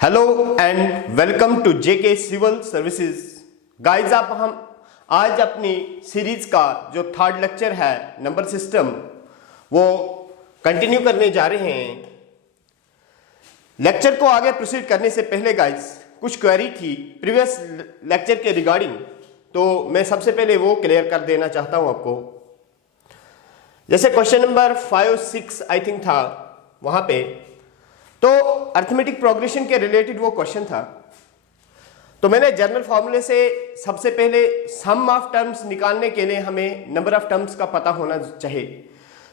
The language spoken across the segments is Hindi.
Hello and welcome to JK civil services guys. आप हम आज अपनी सीरीज का जो थर्ड लेक्चर है नंबर सिस्टम वो कंटिन्यू करने जा रहे हैं। लेक्चर को आगे प्रोसीड करने से पहले गाइस कुछ क्वेरी थी प्रीवियस लेक्चर के रिगार्डिंग, तो मैं सबसे पहले वो क्लियर कर देना चाहता हूं आपको। जैसे क्वेश्चन नंबर 5-6 आई थिंक था वहां पे, तो अर्थमेटिक प्रोग्रेशन के रिलेटेड वो क्वेश्चन था। तो मैंने जनरल फॉर्मूले से सबसे पहले सम ऑफ टर्म्स निकालने के लिए हमें नंबर ऑफ टर्म्स का पता होना चाहिए,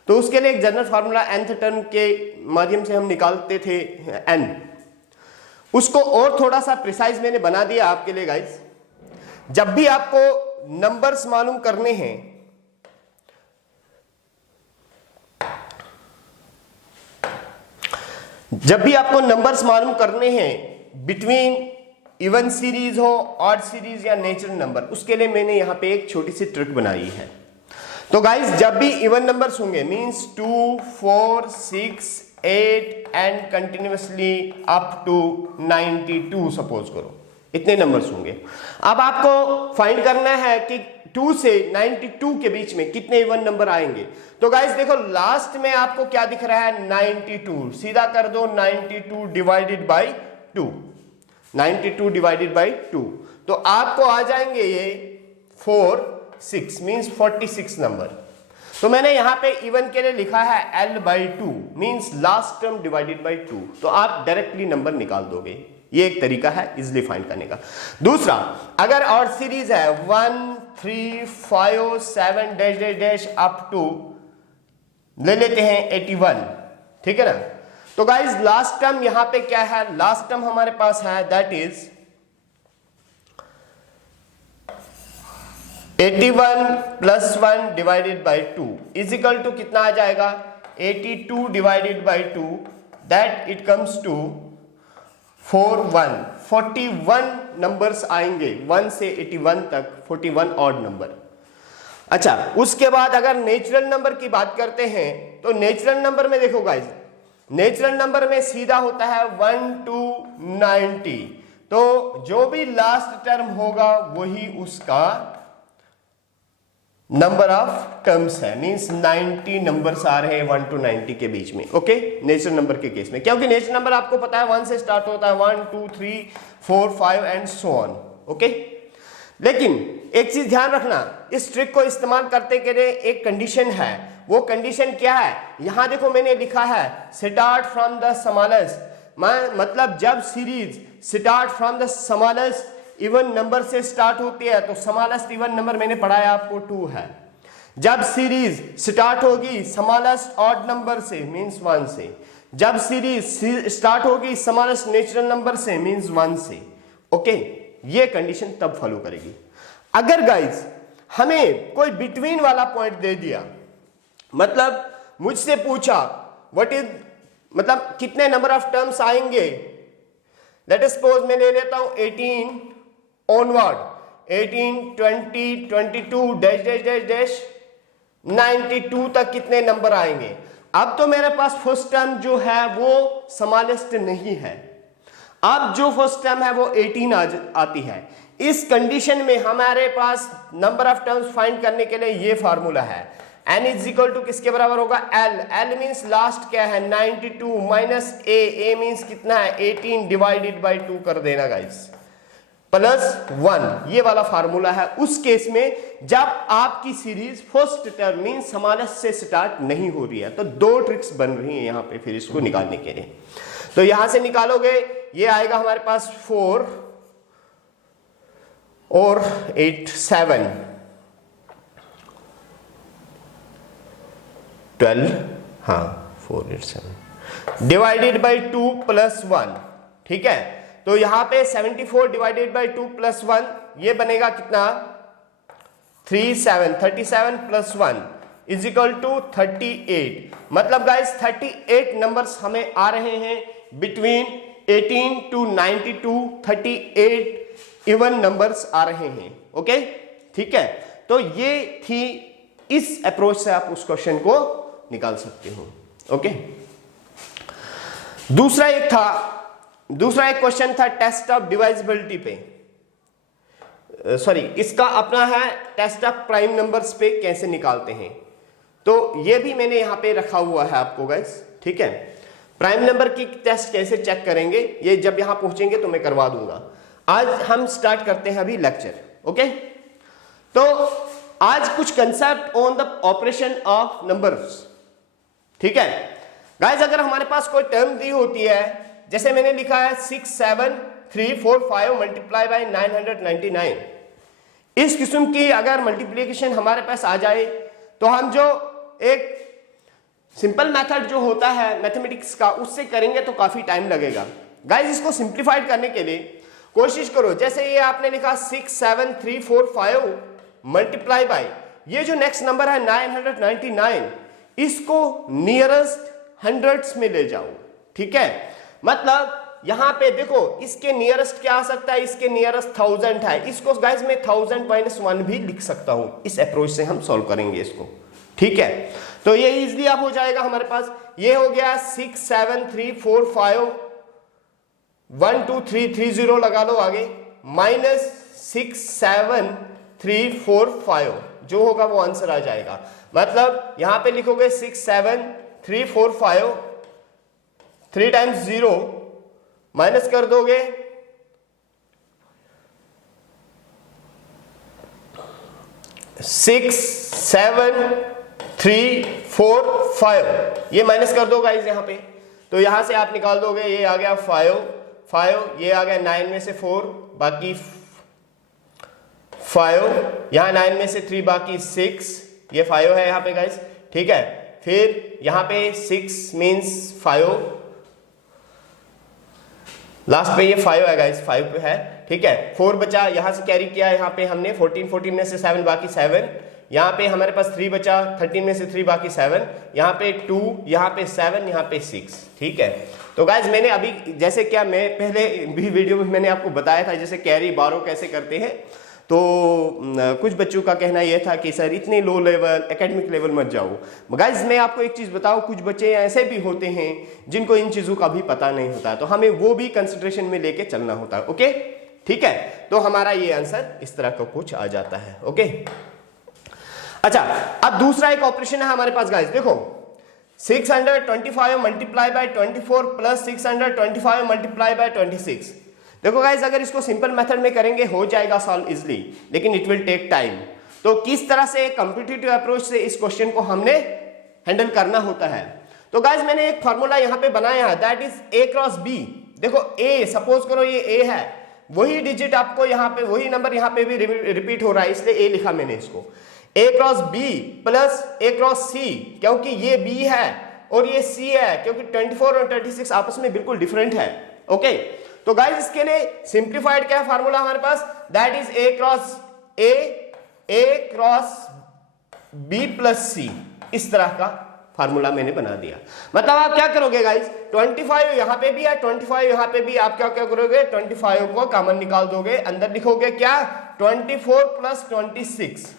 तो उसके लिए एक जनरल फार्मूला nth टर्म के माध्यम से हम निकालते थे n। उसको और थोड़ा सा प्रिसाइज मैंने बना दिया आपके लिए गाइस। जब भी आपको नंबर्स मालूम करने हैं, जब भी आपको नंबर्स मालूम करने हैं बिटवीन इवन सीरीज हो, ऑड सीरीज या नेचुरल नंबर, उसके लिए मैंने यहां पे एक छोटी सी ट्रिक बनाई है। तो गाइस जब भी इवन नंबर्स होंगे means 2, 4, 6, 8 and continuously up to 92 suppose करो, इतने नंबर्स होंगे। अब आपको फाइंड करना है कि 2 से 92 के बीच में कितने इवन नंबर आएंगे। तो गाइस देखो लास्ट में आपको क्या दिख रहा है 92, सीधा कर दो 92 डिवाइडेड बाई 2, 92 डिवाइडेड बाई 2, तो आपको आ जाएंगे ये 4, 6 मींस 46 नंबर। तो मैंने यहां पे इवन के लिए लिखा है L/2 means last term divided by 2, तो आप डायरेक्टली नंबर निकाल दोगे। ये एक तरीका है इजिली फाइंड करने का। दूसरा, अगर ऑड सीरीज है 1, 3, 5, 7 dash dash dash up to ले लेते हैं 81, ठीक है ना। तो गाइज लास्ट टर्म यहां पे क्या है, लास्ट टर्म हमारे पास है that is 81 plus 1 divided by 2 is equal to कितना आ जाएगा 82 divided by 2, that it comes to 41 numbers आएंगे 1 से 81 तक, 41 ऑड नंबर। अच्छा, उसके बाद अगर नेचुरल नंबर की बात करते हैं तो नेचुरल नंबर में देखो गाइस, नेचुरल नंबर में सीधा होता है 1 to 90, तो जो भी लास्ट टर्म होगा वही उसका नंबर ऑफ टर्म्स है, मींस 90 नंबर्स आ रहे हैं 1 to 90 के बीच में। ओके, नेचुरल नंबर के केस में, क्योंकि नेचुरल नंबर आपको पता है 1 से स्टार्ट होता है, 1, 2, 3, 4, 5 एंड सो ऑन। ओके, लेकिन एक चीज ध्यान रखना, इस ट्रिक को इस्तेमाल करते के लिए एक कंडीशन है। वो कंडीशन क्या है, यहां देखो मैंने लिखा है स्टार्ट फ्रॉम द स्मॉलेस्ट, मतलब जब series start from the smallest even number से स्टार्ट होती है, तो स्मॉलेस्ट इवन नंबर मैंने पढ़ाया आपको 2 है। जब सीरीज स्टार्ट होगी स्मॉलेस्ट ऑड नंबर से मींस 1 से, जब सीरीज स्टार्ट होगी स्मॉलेस्ट नेचुरल नंबर से मींस 1 से। ओके, ये कंडीशन तब फॉलो करेगी। अगर गाइज हमें कोई बिटवीन वाला पॉइंट दे दिया, मतलब मुझसे पूछा व्हाट इज, मतलब कितने नंबर ऑफ टर्म्स आएंगे, लेट अस सपोज मैं ले लेता हूं 18 onward, 18, 20, 22 dash dash dash dash 92 तक कितने नंबर आएंगे। अब तो मेरे पास फर्स्ट टर्म जो है वो स्मॉलेस्ट नहीं है, अब जो फर्स्ट टर्म है वो 18 आती है। इस कंडीशन में हमारे पास नंबर ऑफ टर्म्स फाइंड करने के लिए ये फार्मूला है, n इज इक्वल टू किसके बराबर होगा L मींस लास्ट क्या है 92 माइनस a मींस कितना है 18 डिवाइडेड बाई 2 कर देना गाइस, प्लस 1, ये वाला फार्मूला है उस केस में जब आपकी series first term mean smallest से स्टार्ट नहीं हो रही है। तो 2 ट्रिक्स बन रही हैं यहां पे फिर इसको निकालने के लिए। तो यहां से निकालोगे ये आएगा हमारे पास 4 और 8, 7, 12, हाँ 4, 8, 7 डिवाइडेड बाई 2 प्लस 1, ठीक है। तो यहां पे 74 डिवाइडेड बाई 2 प्लस 1 ये बनेगा कितना 37 प्लस 1 इज इक्वल टू 38। मतलब गाइस 38 नंबर्स हमें आ रहे हैं बिटवीन 18 to 92, 38 इवन नंबर्स आ रहे हैं। ओके, ठीक है। तो ये थी, इस अप्रोच से आप उस क्वेश्चन को निकाल सकते हो। ओके, दूसरा एक था दूसरा एक क्वेश्चन था टेस्ट ऑफ डिवाइजिबिलिटी पे, सॉरी इसका अपना है टेस्ट ऑफ प्राइम नंबर्स पे कैसे निकालते हैं, तो ये भी मैंने यहां पे रखा हुआ है आपको गाइस, ठीक है। प्राइम नंबर की टेस्ट कैसे चेक करेंगे ये जब यहां पहुंचेंगे तो मैं करवा दूंगा। आज हम स्टार्ट करते हैं अभी लेक्चर, ओके। तो आज कुछ concept on the operation of numbers, ठीक है गाइस। अगर हमारे पास कोई टर्म दी होती है, जैसे मैंने लिखा है 6 7 3 4 5 मल्टीप्लाई बाय 999, इस किस्म की अगर मल्टीप्लीकेशन हमारे पास आ जाए तो हम जो एक सिंपल मेथड जो होता है मैथमेटिक्स का उससे करेंगे तो काफी टाइम लगेगा गाइस। इसको सिंप्लीफाइड करने के लिए कोशिश करो, जैसे ये आपने लिखा 6 7 3 4 5 मल्टीप्लाई बाय, ये जो नेक्स्ट नंबर है 999, इसको नियरेस्ट हंड्रेड्स में ले जाओ, ठीक है। मतलब यहां पे देखो इसके नियरेस्ट क्या आ सकता है, इसके नियरेस्ट 1000 है, इसको गाइस मैं 1000 - 1 भी लिख सकता हूं। इस अप्रोच से हम सॉल्व करेंगे इसको, ठीक है। तो ये इजीली अब हो जाएगा हमारे पास। ये हो गया 6 7 3 4 5 1 2 3 3 0 लगा लो आगे, -6 7 3 4 5 जो होगा वो आंसर आ जाएगा। मतलब यहां पे लिखोगे 6 7 3 4 5, 3 टाइम्स 0 माइनस कर दोगे 6 7 3 4 5, ये माइनस कर दो गाइस यहां पे, तो यहां से आप निकाल दोगे, ये आ गया 5 5, ये आ गया 9 में से 4 बाकी 5, यहां 9 में से 3 बाकी 6, ये 5 है यहां पे गाइस, ठीक है। फिर यहां पे 6 मींस 5, लास्ट पे ये 5 है गाइस, 5 पे है, ठीक है। 4 बचा, यहां से कैरी किया, यहां पे हमने 14 में से 7 बाकी 7, यहां पे हमारे पास 3 बचा, 13 में से 3 बाकी 7, यहां पे 2, यहां पे 7, यहां पे 6, ठीक है। तो गाइस मैंने अभी जैसे क्या मैं पहले भी वीडियो में मैंने आपको बताया था जैसे कैरी बारो कैसे करते हैं, तो कुछ बच्चों का कहना यह था कि सर इतने लो लेवल एकेडमिक लेवल मत जाओ। गाइस मैं आपको एक चीज बताऊं, कुछ बच्चे ऐसे भी होते हैं जिनको इन चीजों का भी पता नहीं होता, तो हमें वो भी कंसिडरेशन में लेके चलना होता है, ओके, ठीक है। तो हमारा ये आंसर इस तरह का कुछ आ जाता है, ओके। अच्छा, अब दूसरा एक ऑपरेशन है हमारे पास गाइस, देखो 625 multiply by 24 plus 625 multiply by 26। देखो गाइस अगर इसको सिंपल मेथड में करेंगे हो जाएगा सॉल्व इजीली, लेकिन इट विल टेक टाइम। तो किस तरह से कॉम्पिटिटिव अप्रोच से इस क्वेश्चन को हमने हैंडल करना होता है, तो गाइस मैंने एक फार्मूला यहां पे बनाया है, that is A cross B। देखो A, सपोज करो ये A है, वही डिजिट आपको यहाँ पे वही नंबर यहाँ पे भी रिपीट हो रहा है, इसलिए A लिखा मैंने इसको। A cross B plus A cross C, क्योंकि ये B है और ये C है, क्योंकि 24 और 26 आपस में बिल्कुल डिफरेंट है, ओके। तो गाइस इसके लिए सिंप्लीफाइड क्या है फार्मूला हमारे पास, that is A cross A cross B plus C, इस तरह का फार्मूला मैंने बना दिया। मतलब आप क्या करोगे गाइस, 25 यहां पे भी है, 25 यहां पे भी, आप क्या क्या करोगे 25 को कॉमन निकाल दोगे, अंदर लिखोगे क्या 24 प्लस 26,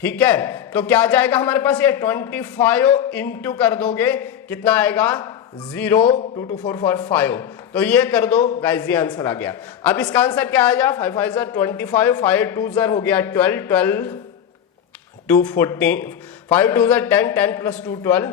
ठीक है। तो क्या आ जाएगा हमारे पास, ये 25 इंटू कर दोगे, कितना आएगा 0 2 2 4 4 5, तो ये कर दो गाइस, ये आंसर आ गया। अब इसका आंसर क्या आ जाएगा, 5 5 25, 5 2 हो गया 12, 12 2 14, 5 2 10, 10 प्लस 2 12,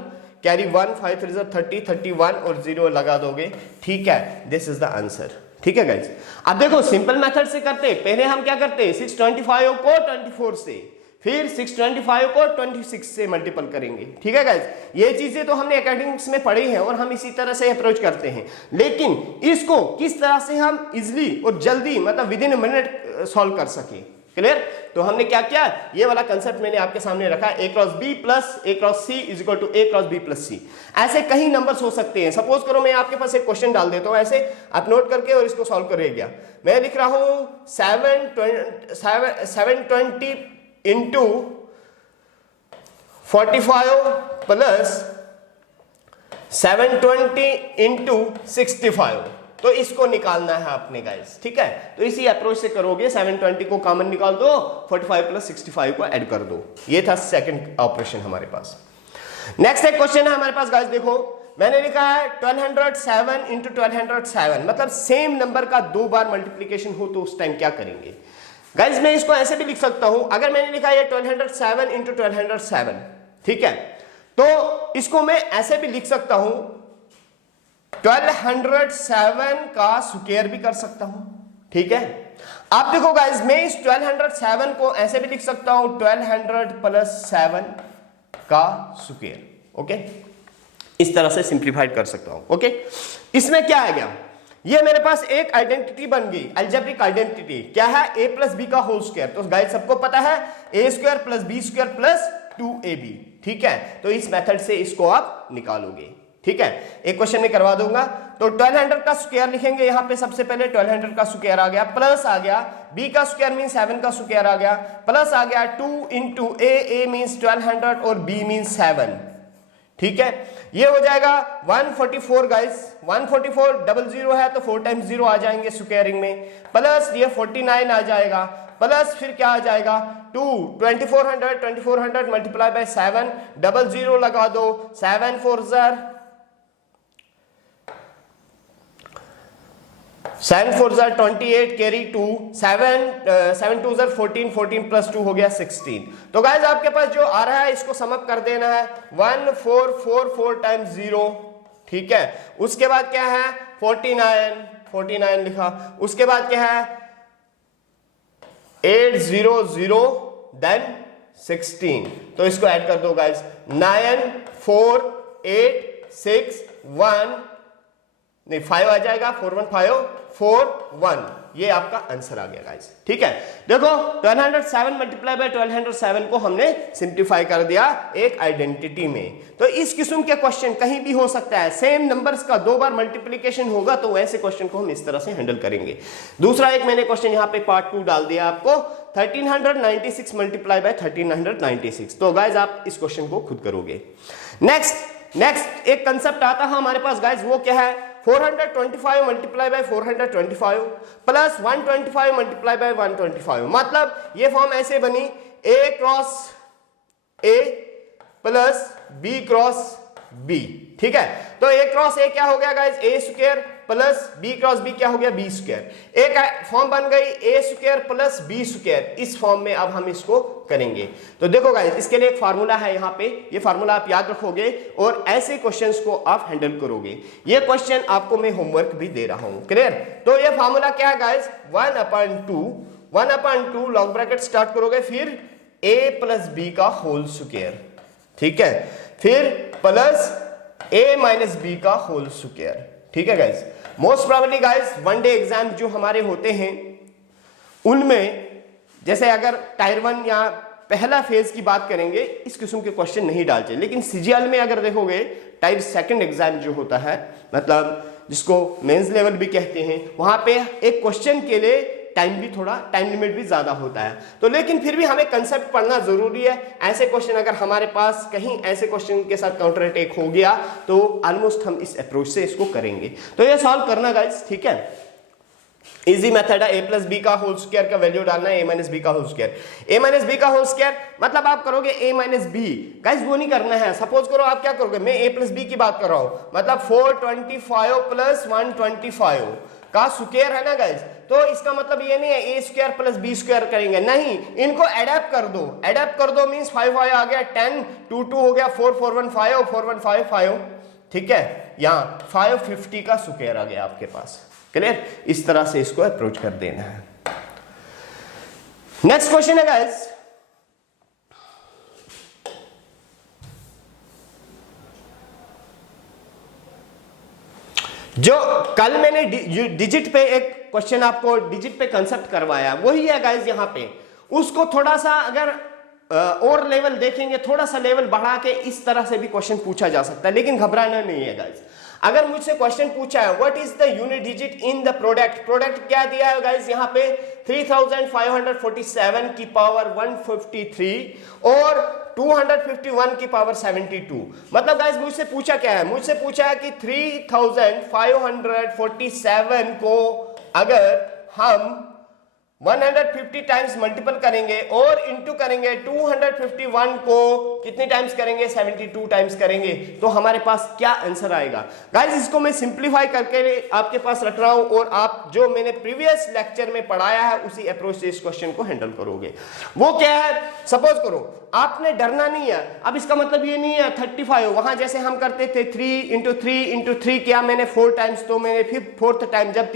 कैरी 1, 5 3 30, 31 और 0 लगा दोगे, ठीक है। दिस इज द आंसर, ठीक है गाइस। अब देखो सिंपल मेथड से करते, पहले हम क्या करते 625 को 24 से, फिर 625 को 26 से मल्टीपल करेंगे, ठीक है गाइस। ये चीजें तो हमने एकेडमिक्स में पढ़ी हैं और हम इसी तरह से अप्रोच करते हैं, लेकिन इसको किस तरह से हम इजीली और जल्दी मतलब विद इन मिनट सॉल्व कर सके, क्लियर। तो हमने क्या किया, ये वाला कंसेप्ट मैंने आपके सामने रखा, A cross B plus A cross C is equal to A cross B plus C। ऐसे कई नंबर्स हो सकते हैं, सपोज करो मैं आपके पास एक क्वेश्चन डाल देता हूं, ऐसे आप नोट करके और इसको सॉल्व करिएगा। मैं लिख रहा हूं 720 इंटू 45 प्लस 720 इंटू 65, तो इसको निकालना है आपने गाइस, ठीक है। तो इसी अप्रोच से करोगे, 720 को कॉमन निकाल दो, 45 प्लस 65 को ऐड कर दो, ये था सेकंड ऑपरेशन हमारे पास। नेक्स्ट एक क्वेश्चन है हमारे पास गाइस, देखो मैंने लिखा है 1207 इंटू 1207, मतलब सेम नंबर का 2 बार मल्टीप्लीकेशन हो तो उस टाइम क्या करेंगे गाइज? मैं इसको ऐसे भी लिख सकता हूं, अगर मैंने लिखा है 1207 इंटू 1207, ठीक है, तो इसको मैं ऐसे भी लिख सकता हूं 1207 का स्क्वायर भी कर सकता हूं, ठीक है। आप देखो गाइज, मैं इस 1207 को ऐसे भी लिख सकता हूं 1200 प्लस 7 का स्क्वायर, ओके, इस तरह से सिंप्लीफाइड कर सकता हूं, ओके। इसमें क्या है, क्या ये मेरे पास एक आइडेंटिटी बन गई, अलजेब्रिक आइडेंटिटी, क्या है, a प्लस बी का होल स्क्वायर। तो गाइज सबको पता है a square plus B square plus 2ab, ठीक है। तो इस मेथड से इसको आप निकालोगे, ठीक है, एक क्वेश्चन में करवा दूंगा। तो 1200 का स्क्वायर लिखेंगे यहां पे, सबसे पहले 1200 का स्क्वायर आ गया, प्लस आ गया b का स्क्वायर मीन 7 का स्क्वायर आ गया, प्लस आ गया 2 इंटू a मीन्स 1200 और b मीन्स 7, ठीक है। ये हो जाएगा 144 गाइस, 144 00 है तो 4 टाइम्स 0 आ जाएंगे स्क्वायरिंग में, प्लस ये 49 आ जाएगा, प्लस फिर क्या आ जाएगा 2 2400 मल्टीप्लाई बाय 7, 00 लगा दो, 7 4 जार 28 कैरी 2, 7 2 जार 14, 14 प्लस 2 हो गया 16। तो गाइज आपके पास जो आ रहा है इसको सम अप कर देना है 1444 टाइम्स 0, ठीक है। उसके बाद क्या है 49 लिखा, उसके बाद क्या है 800 देन 16, तो इसको ऐड कर दो गाइज, 9 4 8 6 1 नहीं 5 आ जाएगा, 4 1 5 4 1, ये आपका आंसर आ गया गाइस, ठीक है। देखो 1207 मल्टीप्लाई बाय 1207 को हमने सिंप्लीफाई कर दिया एक आइडेंटिटी में। तो इस किस्म के क्वेश्चन कहीं भी हो सकता है, सेम नंबर्स का 2 बार मल्टीप्लिकेशन होगा तो ऐसे क्वेश्चन को हम इस तरह से हैंडल करेंगे। दूसरा एक मैंने क्वेश्चन यहाँ पे पार्ट 2 डाल दिया आपको, 1396 मल्टीप्लाई बाय 1396। तो गाइज आप इस क्वेश्चन को खुद करोगे। नेक्स्ट एक कंसेप्ट आता है हमारे पास गाइज, वो क्या है 425 multiply by 425 plus 125 multiply by 125, मतलब ये फॉर्म ऐसे बनी a cross a plus b cross b, ठीक है। तो a क्रॉस a क्या हो गया guys, a square plus b cross b क्या हो गया, b स्क्वायर। एक फॉर्म बन गई a square plus b square, इस फॉर्म में अब हम इसको करेंगे। तो देखो गाइज इसके लिए एक फार्मूला है यहाँ पे, ये फार्मूला आप याद रखोगे और ऐसे क्वेश्चंस को आप हैंडल करोगे। ये क्वेश्चन आपको मैं होमवर्क भी दे रहा हूं, क्लियर। तो ये फार्मूला क्या है गाइज, 1/2 लॉन्ग ब्रैकेट स्टार्ट करोगे, फिर a प्लस b का होल स्क्वायर, ठीक है, फिर प्लस a माइनस b का होल स्क्वायर, ठीक है guys. Most probably guys 1 day exam जो हमारे होते हैं उनमें, जैसे अगर टायर 1 या पहला फेज की बात करेंगे, इस किस्म के क्वेश्चन नहीं डालते, लेकिन सीजीएल में अगर देखोगे टाइप 2 एग्जाम जो होता है, मतलब जिसको मेंस लेवल भी कहते हैं, वहां पे एक क्वेश्चन के लिए टाइम लिमिट भी ज्यादा होता है। तो लेकिन फिर भी हमें कंसेप्ट पढ़ना जरूरी है। ऐसे क्वेश्चन अगर हमारे पास कहीं ऐसे क्वेश्चन के साथ काउंटर अटैक हो गया तो ऑलमोस्ट हम इस अप्रोच से इसको करेंगे। तो ये सॉल्व करना गाइस, ठीक है, इजी मेथड है। a प्लस बी का होल स्क्वायर का वैल्यू डालना है, a माइनस बी का whole square. a minus B का होल स्क्वायर मतलब आप करोगे a माइनस बी, गाइस वो नहीं करना है। सपोज करो आप क्या करोगे, मैं a प्लस बी की बात कर रहा हूं, मतलब 425 प्लस 125 का स्क्वायर है ना गाइस। तो इसका मतलब ये नहीं है a square plus B square करेंगे, नहीं, इनको एडेप्ट कर दो मींस 5 आ गया, 10 2 2 हो गया, 4 4 1 5 4 1 5 5, ठीक है, यहां 550 का स्क्वायर आ गया आपके पास, क्लियर। इस तरह से इसको अप्रोच कर देना है। नेक्स्ट क्वेश्चन है गाइस, जो कल मैंने डिजिट पे एक क्वेश्चन आपको डिजिट पे कंसेप्ट करवाया, वही है गाइस यहाँ पे। उसको थोड़ा सा अगर और लेवल देखेंगे, थोड़ा सा लेवल बढ़ा के इस तरह से भी क्वेश्चन पूछा जा सकता है, लेकिन घबराना नहीं है गाइस। अगर मुझसे क्वेश्चन पूछा है what is the unit digit in the product क्या दिया है गाइस, यहाँ पे 3547 की पावर 153 और 251 की पावर 72। मतलब गाइस मुझसे पूछा क्या है, मुझसे पूछा है कि 3547 को अगर हम 150 टाइम्स मल्टीपल करेंगे और इंटू करेंगे 251 को कितने टाइम्स करेंगे, 72 टाइम्स करेंगे, तो हमारे पास क्या आंसर आएगा। गाइस इसको मैं सिंप्लीफाई करके आपके पास रख रहा हूं और आप जो मैंने प्रीवियस लेक्चर में पढ़ाया है उसी अप्रोच से इस क्वेश्चन को हैंडल करोगे। वो क्या है, सपोज करो आपने डरना नहीं है। अब इसका मतलब ये नहीं है 35, वहां जैसे हम करते थे 3 इंटू 3 किया मैंने 4 टाइम्स, तो मैंने फिर 4th टाइम जब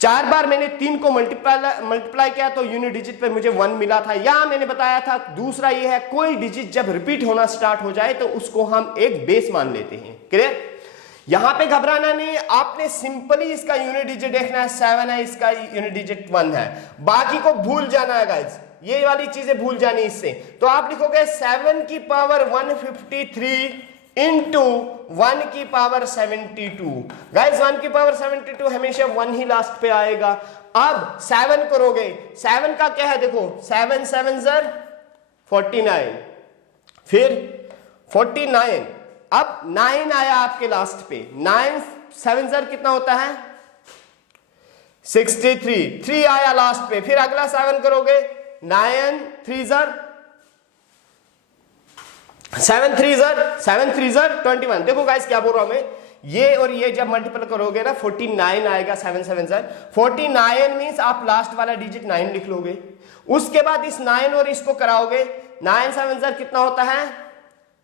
4 बार मैंने 3 को मल्टीप्लाई किया तो यूनिट डिजिट पे मुझे 1 मिला था। या मैंने बताया था दूसरा ये है, कोई डिजिट जब रिपीट होना स्टार्ट हो जाए तो उसको हम एक बेस मान लेते हैं। क्लियर, यहां पे घबराना नहीं, आपने सिंपली इसका यूनिट डिजिट देखना है 7 है, इसका यूनिट डिजिट 1 है, बाकी को भूल जाना है गाइस, ये वाली चीजें भूल जानी इससे। तो आप लिखोगे 7 की पावर 153 इंटू 1 की पावर 72। गाइस 1 की पावर 72 हमेशा 1 ही लास्ट पे आएगा। अब 7 करोगे, 7 का क्या है देखो, 7 7 49, फिर 49, अब 9 आया आपके लास्ट पे, 9 7 कितना होता है 63, 3 आया लास्ट पे, फिर अगला 7 करोगे, 9 3 7 3 21। देखो गाइस क्या बोल रहा हूं मैं, ये और ये जब मल्टीपल करोगे ना 49 आएगा, 7 7 49 मींस आप लास्ट वाला डिजिट 9 लिख लोगे। उसके बाद इस 9 और इसको कराओगे, 9 7 कितना होता है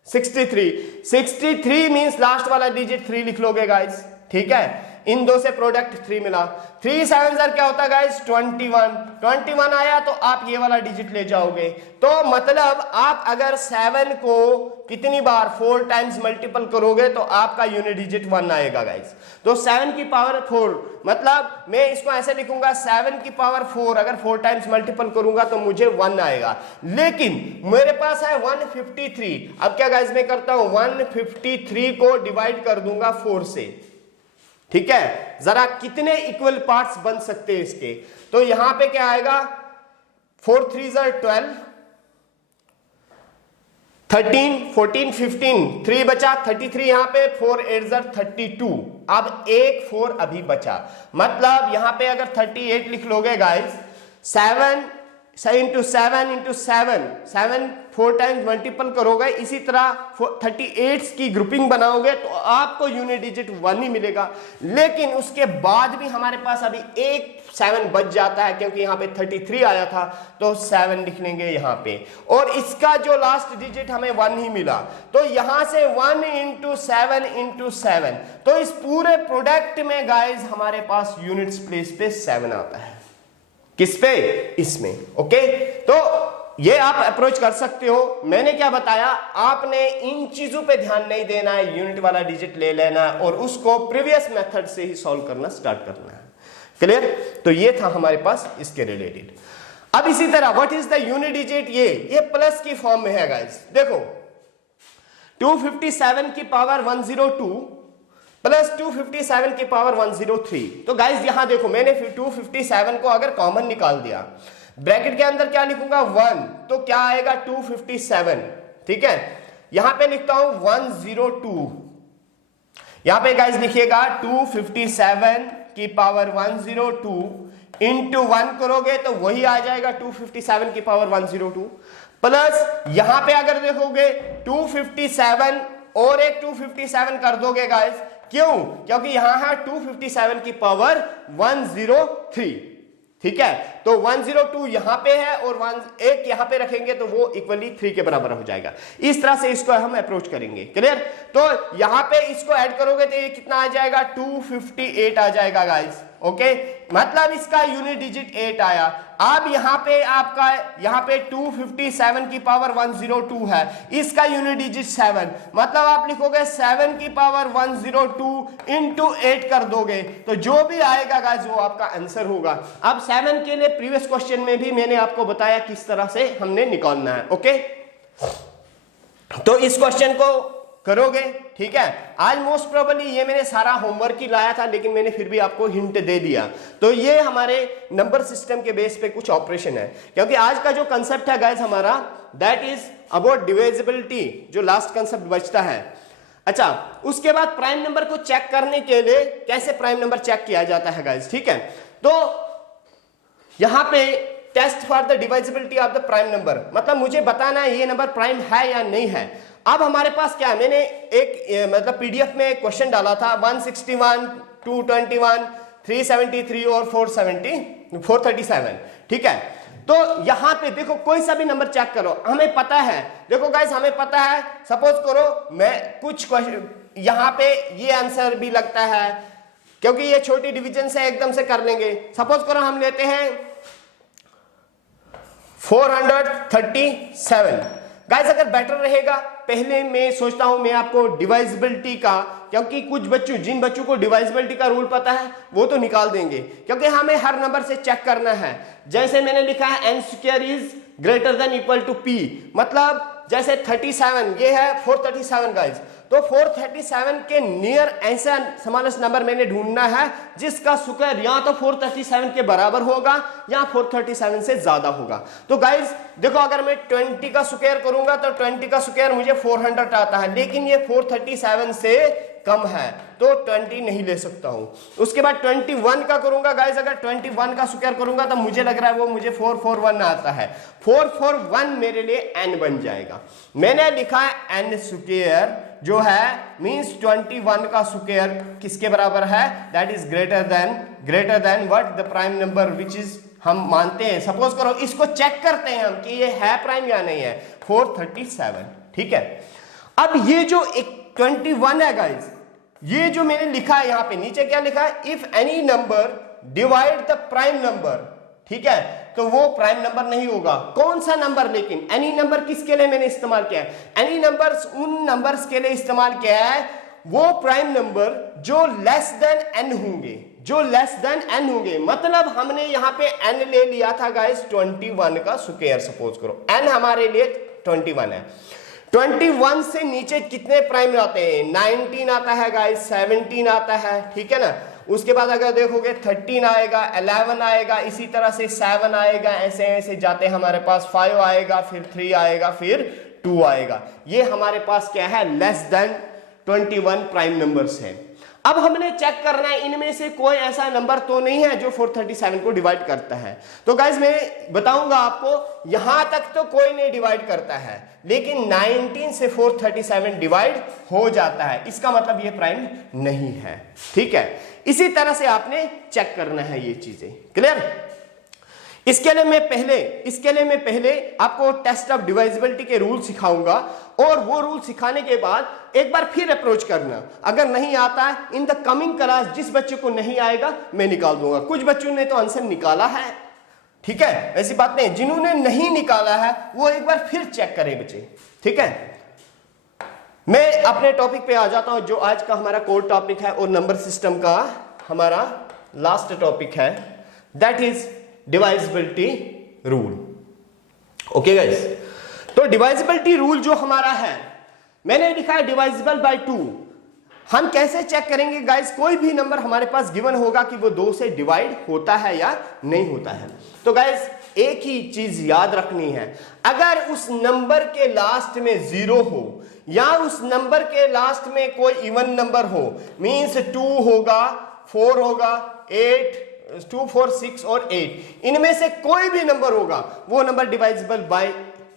63 मींस लास्ट वाला डिजिट 3 लिख लोगे गाइस। ठीक है, इन दो से प्रोडक्ट 3 मिला, 3 7 क्या होता है गाइस 21 आया तो आप ये वाला डिजिट ले जाओगे। तो मतलब आप अगर 7 को कितनी बार 4 टाइम्स मल्टीपल करोगे तो आपका यूनिट डिजिट 1 आएगा गाइस। तो 7 की पावर 4, मतलब मैं इसको ऐसे लिखूंगा 7 की पावर 4 अगर 4 टाइम्स मल्टीपल करूंगा तो मुझे 1 आएगा, लेकिन मेरे पास है 153। अब क्या गाइस मैं करता हूं 153 को डिवाइड कर दूंगा 4 से। ठीक है, जरा कितने इक्वल पार्ट्स बन सकते हैं इसके, तो यहां पे क्या आएगा 4 3 12, 13 14 15, 3 बचा 33 यहां पे, 4 8 32। अब एक 4 अभी बचा, मतलब यहां पे अगर 38 लिख लोगे गाइस, 7 इंटू 7 4 टाइम्स मल्टीपल करोगे, इसी तरह 38 की ग्रुपिंग बनाओगे तो आपको यूनिट डिजिट 1 ही मिलेगा। लेकिन उसके बाद भी हमारे पास अभी एक 7 बच जाता है, क्योंकि यहां पे 33 आया था तो 7 लिख लेंगे यहां पे, और इसका जो लास्ट डिजिट हमें 1 ही मिला, तो यहां से 1 इंटू 7, तो इस पूरे प्रोडक्ट में गाइस हमारे पास यूनिट्स प्लेस पे 7 आता है। किस पे, इसमें। ओके, तो ये आप अप्रोच कर सकते हो। मैंने क्या बताया, आपने इन चीजों पे ध्यान नहीं देना है, यूनिट वाला डिजिट ले लेना है और उसको प्रीवियस मेथड से ही सॉल्व करना स्टार्ट करना है। क्लियर, तो ये था हमारे पास इसके रिलेटेड। अब इसी तरह what is the unit digit, ये प्लस की फॉर्म में है गाइस। देखो 257 की पावर 102 प्लस 257 की पावर 103। तो गाइस यहां देखो मैंने 257 को अगर कॉमन निकाल दिया, ब्रैकेट के अंदर क्या लिखूंगा 1, तो क्या आएगा 257। ठीक है, यहां पे लिखता हूं 102, यहां पे गाइस लिखिएगा 257 की पावर 102 इंटू 1 करोगे तो वही आ जाएगा 257 की पावर 102, प्लस यहां पे अगर देखोगे 257 और एक 257 कर दोगे गाइस, क्यों, क्योंकि यहां है 257 की पावर 103। ठीक है, तो 102 यहां पे है और 1 यहां पे रखेंगे तो वो इक्वली 3 के बराबर हो जाएगा। इस तरह से इसको हम अप्रोच करेंगे। क्लियर, तो यहां पे इसको ऐड करोगे तो ये कितना आ जाएगा 258 आ जाएगा गाइस। ओके, मतलब इसका यूनिट डिजिट 8 आया। अब यहां पे आपका यहां पे 257 की पावर 102 है, इसका यूनिट डिजिट 7, मतलब आप लिखोगे 7 की पावर 102 इंटू 8 कर दोगे तो जो भी आएगा गाइस वो आपका आंसर होगा। अब 7 के लिए प्रीवियस क्वेश्चन में भी मैंने आपको बताया किस तरह से हमने निकालना है। ओके, तो इस क्वेश्चन को करोगे। ठीक है, आज मोस्ट प्रोबेबली ये मैंने सारा होमवर्क ही लाया था, लेकिन मैंने फिर भी आपको हिंट दे दिया। तो ये हमारे नंबर सिस्टम के बेस पे कुछ ऑपरेशन है, क्योंकि आज का जो कंसेप्ट है गाइस हमारा दैट इज अबाउट डिविजिबिलिटी, जो लास्ट कंसेप्ट बचता है। अच्छा, उसके बाद प्राइम नंबर को चेक करने के लिए कैसे प्राइम नंबर चेक किया जाता है गाइस। ठीक है, तो यहां पे test for the divisibility of the prime number, मतलब मुझे बताना है ये नंबर प्राइम है या नहीं है। अब हमारे पास क्या है, मैंने एक मतलब पीडीएफ में एक क्वेश्चन डाला था 161, 221, 373 और 437, ठीक है। तो यहां पे देखो कोई सा भी नंबर चेक करो, हमें पता है, देखो गाइस हमें पता है, सपोज करो मैं कुछ क्वेश्चन यहां पे ये आंसर भी लगता है क्योंकि ये छोटी डिवीजन से एकदम से कर लेंगे। सपोज करो हम लेते हैं 437। गाइस अगर बेटर रहेगा, पहले मैं सोचता हूं मैं आपको डिवाइजिबिलिटी का, क्योंकि कुछ बच्चों जिन बच्चों को डिवाइजिबिलिटी का रूल पता है वो तो निकाल देंगे, क्योंकि हमें हर नंबर से चेक करना है। जैसे मैंने लिखा है n square is greater than equal to p, मतलब जैसे 37 ये है 437 गाइस, तो 437 के नियर ऐसा स्मॉलेस्ट नंबर मैंने ढूंढना है जिसका स्क्वायर या तो 437 के बराबर होगा या 437 से ज्यादा होगा। तो गाइस देखो अगर मैं 20 का स्क्वायर करूंगा तो 20 का स्क्वायर मुझे 400 आता है, लेकिन ये 437 से कम है तो 20 नहीं ले सकता हूं। उसके बाद 21 का करूंगा गाइस, अगर 21 का स्क्वायर करूंगा तो मुझे लग रहा है वो मुझे 441 आता है, 441 मेरे लिए n बन जाएगा। मैंने लिखा है n स्क्वायर जो है मींस 21 का स्क्वायर किसके बराबर है, that is greater then what the prime number which is हम मानते हैं। सपोज करो इसको चेक करते हैं हम कि ये है प्राइम या नहीं है, 437, ठीक है। अब ये जो एक 21 है गाइस, ये जो मैंने लिखा है यहां पे नीचे क्या लिखा है, if any number divide the prime number, ठीक है, तो वो प्राइम नंबर नहीं होगा। कौन सा नंबर, लेकिन एनी नंबर किसके लिए मैंने इस्तेमाल किया है, एनी नंबर्स उन नंबर्स के लिए इस्तेमाल किया है वो प्राइम नंबर जो लेस देन n होंगे, जो लेस देन n होंगे। मतलब हमने यहां पे n ले लिया था गाइस 21 का स्क्वायर, सपोज करो n हमारे लिए 21 है। 21 से नीचे कितने प्राइम आते हैं, 19 आता है गाइस, 17 आता है, ठीक है ना। उसके बाद अगर देखोगे 13 आएगा, 11 आएगा, इसी तरह से 7 आएगा, ऐसे ऐसे जाते हमारे पास 5 आएगा, फिर 3 आएगा, फिर 2 आएगा। ये हमारे पास क्या है, लेस देन 21 प्राइम नंबर्स है। अब हमने चेक करना है इनमें से कोई ऐसा नंबर तो नहीं है जो 437 को डिवाइड करता है। तो गाइस मैं बताऊंगा आपको, यहां तक तो कोई नहीं डिवाइड करता है, लेकिन 19 से 437 डिवाइड हो जाता है, इसका मतलब ये प्राइम नहीं है, ठीक है। इसी तरह से आपने चेक करना है ये चीजें, क्लियर। इसके लिए मैं पहले आपको टेस्ट ऑफ डिवाइजिबिलिटी के रूल सिखाऊंगा, और वो रूल सिखाने के बाद एक बार फिर अप्रोच करना। अगर नहीं आता है इन द कमिंग क्लास, जिस बच्चे को नहीं आएगा मैं निकाल दूंगा। कुछ बच्चों ने तो आंसर निकाला है, ठीक है, ऐसी बात नहीं। जिन्होंने नहीं निकाला है वो एक बार फिर चेक करें बच्चे, ठीक है। मैं अपने टॉपिक पे आ जाता हूं जो आज का हमारा कोर टॉपिक है और नंबर सिस्टम का हमारा लास्ट टॉपिक है, that is divisibility rule. Okay guys, तो डिवाइजिबिलिटी रूल जो हमारा है, मैंने लिखा है डिवाइजिबल बाय 2। हम कैसे चेक करेंगे गाइस, कोई भी नंबर हमारे पास गिवन होगा कि वो 2 से डिवाइड होता है या नहीं होता है। तो गाइस एक ही चीज याद रखनी है, अगर उस नंबर के लास्ट में 0 हो या उस नंबर के लास्ट में कोई इवन नंबर हो, मींस 2 होगा, 4 होगा, 8, 2, 4, 6 और 8, इनमें से कोई भी नंबर होगा वो नंबर डिवाइजिबल बाय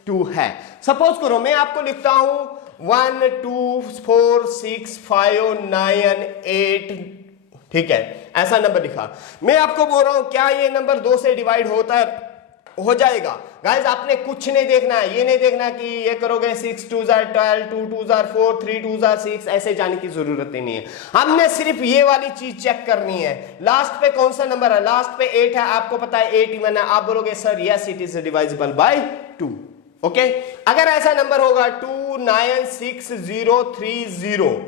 2 है। सपोज करो मैं आपको लिखता हूं 1, 2, 4, 6, 5, 9, 8, ठीक है, ऐसा नंबर लिखा। मैं आपको बोल रहा हूं क्या ये नंबर 2 से डिवाइड हो जाएगा। गाइस आपने कुछ नहीं देखना है, ये नहीं देखना कि ये करोगे 6 2 12, 2 2 4, 3 2 6, ऐसे जाने की जरूरत ही नहीं है। हमने सिर्फ ये वाली चीज चेक करनी है, लास्ट पे कौन सा नंबर है, लास्ट पे 8 है, आपको पता है 8 इवन है, आप बोलोगे sir yes it is divisible by 2। Okay, अगर ऐसा नंबर होगा 2 9 6 0 3 0,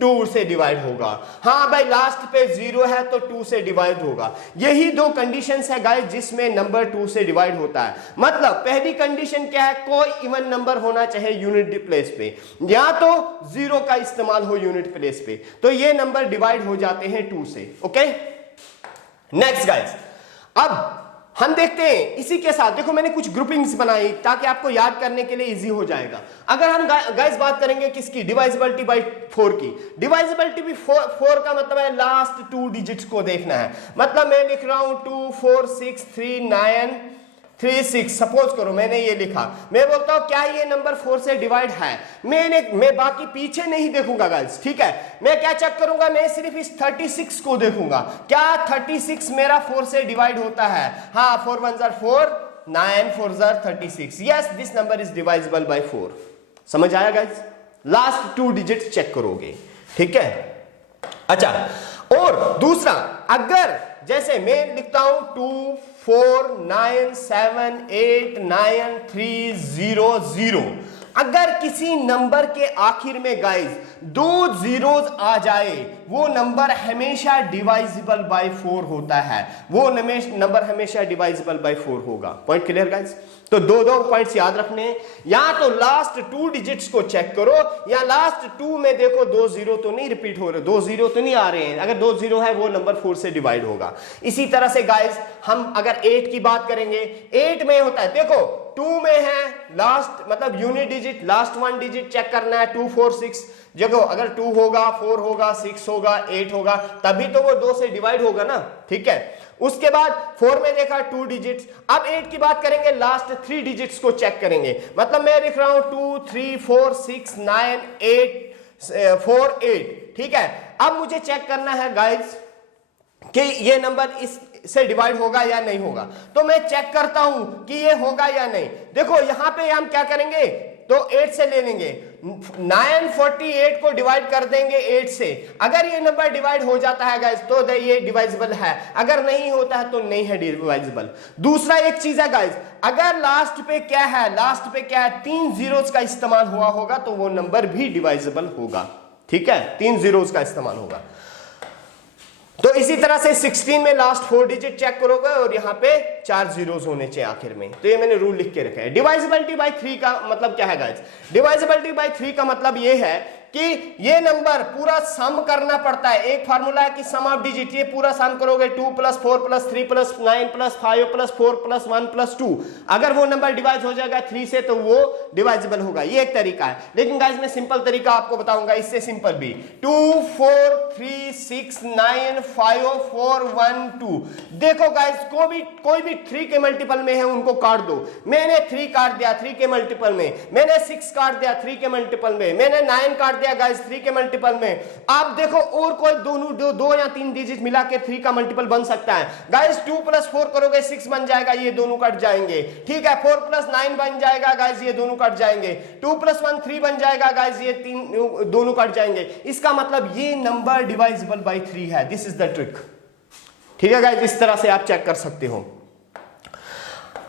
2 से डिवाइड होगा। हाँ भाई लास्ट पे 0 है तो 2 से डिवाइड होगा। यही 2 कंडीशंस है गाइस जिसमें नंबर 2 से डिवाइड होता है। मतलब पहली कंडीशन क्या है, कोई इवन नंबर होना चाहिए यूनिट प्लेस पे, या तो 0 का इस्तेमाल हो यूनिट प्लेस पे, तो ये नंबर डिवाइड हो जाते हैं 2 से। ओके, नेक्स्ट गाइस, अब हम देखते हैं इसी के साथ, देखो मैंने कुछ ग्रुपिंग्स बनाई ताकि आपको याद करने के लिए इजी हो जाएगा। अगर हम गाइस बात करेंगे किसकी, डिवाइजिबिलिटी बाय 4 की। डिवाइजिबिलिटी भी 4 का मतलब है लास्ट 2 डिजिट्स को देखना है। मतलब मैं लिख रहा हूं 2 4 6 3 9 3 6, सपोज करो मैंने ये लिखा, मैं बोलता हूं क्या ये नंबर 4 से डिवाइड है, मैं बाकी पीछे नहीं देखूंगा गाइस, ठीक है। मैं क्या चेक करूंगा, मैं सिर्फ इस 36 को देखूंगा, क्या 36 मेरा 4 से डिवाइड होता है। हाँ, 4 1 4, 9 4 36, yes this number is divisible by 4। समझ आया गाइस, लास्ट 2 डिजिट चेक करोगे, ठीक है। अच्छा, और दूसरा, अगर जैसे मैं लिखता हूं 2 4 9 7 8 9 3 0 0, अगर किसी नंबर के आखिर में गाइस 2 जीरोज आ जाए, वो नंबर हमेशा डिवाइजिबल बाय 4 होता है, वो नंबर हमेशा डिवाइजिबल बाय 4 होगा। Point clear guys. तो दो पॉइंट्स याद रखने हैं, या तो लास्ट 2 डिजिट्स को चेक करो, या लास्ट 2 में देखो 2 जीरो तो नहीं रिपीट हो रहे, 2 जीरो तो नहीं आ रहे हैं। अगर 2 जीरो है वो नंबर 4 से डिवाइड होगा। इसी तरह से गाइस हम अगर 8 की बात करेंगे, 8 में होता है, देखो 2 में है लास्ट मतलब unit digit, last 1 digit check करना है, 2 4 6। देखो अगर 2 होगा, 4 होगा, 6 होगा, 8 होगा, तभी तो वो 2 से डिवाइड होगा ना, ठीक है। उसके बाद 4 में देखा 2 डिजिट्स। अब 8 की बात करेंगे, लास्ट 3 डिजिट्स को चेक करेंगे। मतलब मैं लिख रहा हूं 2 3 4 6 9 8 4 8, ठीक है। अब मुझे चेक करना है गाइस कि ये नंबर इस से डिवाइड होगा या नहीं होगा। तो मैं चेक करता हूं कि ये होगा या नहीं। देखो यहां पे हम क्या करेंगे, तो 8 से ले लेंगे, 948 को डिवाइड कर देंगे 8 से। अगर ये नंबर डिवाइड हो जाता है गाइस तो ये डिवाइजिबल है, अगर नहीं होता है तो नहीं है डिवाइजिबल। दूसरा एक चीज है गाइस, अगर लास्ट पे क्या है, लास्ट पे क्या है, 3 जीरोस का इस्तेमाल हुआ होगा तो वो नंबर भी डिवाइजिबल होगा, ठीक है। 3 जीरोस का इस्तेमाल होगा। तो इसी तरह से 16 में लास्ट 4 डिजिट चेक करोगे और यहां पे 4 जीरोस होने चाहिए आखिर में। तो ये मैंने रूल लिख के रखा है। डिवाइजिबिलिटी बाय 3 का मतलब क्या है गाइस, डिवाइजिबिलिटी बाय 3 का मतलब ये है कि ये नंबर पूरा सम करना पड़ता है। एक फार्मूला है कि सम ऑफ डिजिट, ये पूरा सम करोगे 2 + 4 + 3 + 9 + 5 + 4 + 1 + 2, अगर वो नंबर डिवाइड हो जाएगा 3 से तो वो डिवाइजिबल होगा। ये एक तरीका है। लेकिन गाइस मैं सिंपल तरीका आपको बताऊंगा, इससे सिंपल भी, 2 4 3 6 9 5 4 1 2। देखो गाइस कोई भी 3 के मल्टीपल में है उनको काट दो। मैंने 3 काट दिया 3 के मल्टीपल में, मैंने 6 काट दिया 3 के मल्टीपल में, मैंने 9 काट दिया गाइस 3 के मल्टीपल में। आप देखो और कोई दो या 3 डिजिट मिला के 3 का मल्टीपल बन सकता है गाइस। 2 + 4 करोगे 6 बन जाएगा, ये दोनों कट जाएंगे, ठीक है। 4 + 9 बन जाएगा गाइस, ये दोनों कट जाएंगे। 2 + 1 3 बन जाएगा गाइस, ये दोनों कट जाएंगे। इसका मतलब ये नंबर डिवाइजिबल बाय 3 है। दिस इज द ट्रिक, ठीक है गाइस। इस तरह से आप चेक कर सकते हो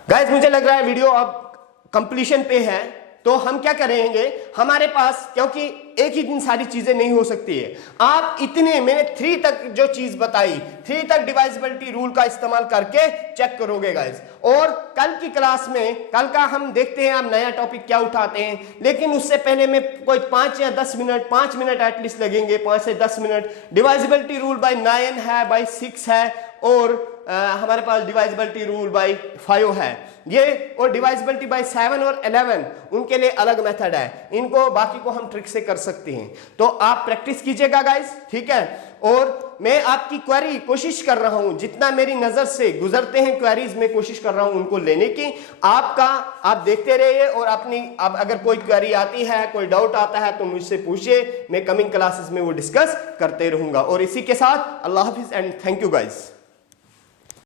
गाइस। मुझे लग रहा है वीडियो अब कंप्लीशन पे है, तो हम क्या करेंगे, हमारे पास क्योंकि एक ही दिन सारी चीजें नहीं हो सकती है, आप इतने मैंने 3 तक जो चीज बताई, 3 तक डिवाइजिबिलिटी रूल का इस्तेमाल करके चेक करोगे गाइस। और कल की क्लास में, कल का हम देखते हैं हम नया टॉपिक क्या उठाते हैं, लेकिन उससे पहले में कोई 5 या 10 मिनट, 5 मिनट एटलीस्ट लगेंगे, 5 से 10 मिनट। डिवाइजिबिलिटी रूल बाय 9 है, बाय 6 है, और हमारे पास डिवाइजिबिलिटी रूल बाय 5 है ये, और डिवाइजिबिलिटी बाय 7 और 11 उनके लिए अलग मेथड है। इनको बाकी को हम ट्रिक से कर सकते हैं। तो आप प्रैक्टिस कीजिएगा गाइस, ठीक है। और मैं आपकी क्वेरी कोशिश कर रहा हूं, जितना मेरी नजर से गुजरते हैं क्वेरीज में कोशिश कर रहा हूं उनको लेने की। आप देखते रहिए, और आप अगर कोई क्वेरी आती है, कोई डाउट आता है तो मुझसे पूछिए, मैं कमिंग क्लासेस में वो डिस्कस करते रहूंगा। और इसी के साथ अल्लाह हाफिज एंड थैंक यू गाइस।